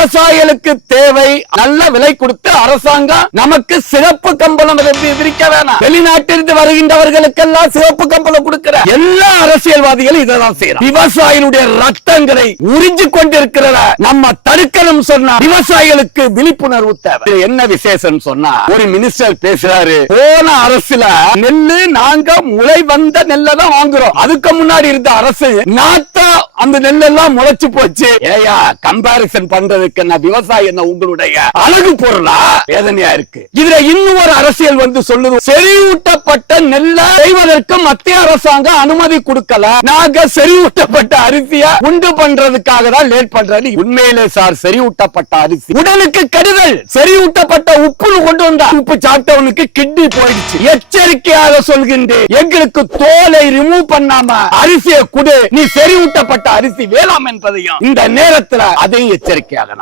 விவசாயிகளுக்கு தேவை நல்ல விலை கொடுத்து அரசாங்கம் நமக்கு சிறப்பு கம்பளம் விதிக்க வேணாம். வெளிநாட்டிலிருந்து வருகின்றவர்களுக்கெல்லாம் சிறப்பு கம்பளம் கொடுக்கிற எல்லா அரசியல்வாதிகளும் இதான் செய்யறாங்க. விவசாயிகளுடைய ரத்தங்களை உறிஞ்சு கொண்டிருக்கிற நம்ம தடுக்கணும் சொன்னா விவசாயிகளுக்கு விழிப்புணர்வு தேவை. என்ன விசேஷம் சொன்னா ஒரு மினிஸ்டர் பேசுறாரு, போன அரசுல நெல்லு நாங்க முளை வந்த நெல்லை தான் வாங்குறோம், அதுக்கு முன்னாடி இருந்த அரசு நாத்தா அந்த நெல்லெல்லாம் முளைச்சு போச்சு. ஏயா கம்பாரிசன் பண்றதுக்கு நான் விவசாயி என்ன உங்களுடைய அழகு பொருளா? வேதனையா இருக்கு. இதுல இன்னும் ஒரு அரசியல் வந்து சொல்லுது, செறிவூட்டப்பட்ட நெல்லை செய்வதற்கு மத்திய அரசாங்கம் அனுமதி கொடுக்கல, நாங்க செறிவூட்டப்பட்ட அரிசியை உண்டு பண்றதுக்காக தான் லேட் பண்றது. உண்மையிலே சார் செறிவூட்டப்பட்ட அரிசி உடலுக்கு கெடுதல். செறிவூட்டப்பட்ட உப்பு கொண்டு வந்தா உப்பு சாப்பிட்டவனுக்கு கிட்னி போயிடுச்சு. எச்சரிக்கையாக சொல்கின்றேன், எங்களுக்கு தோலை ரிமூவ் பண்ணாம அரிசியை குடு, நீ செறிவூட்டப்பட்ட அரிசி வேளாம் என்பதையும் இந்த நேரத்தில் அதையும் எச்சரிக்கையாக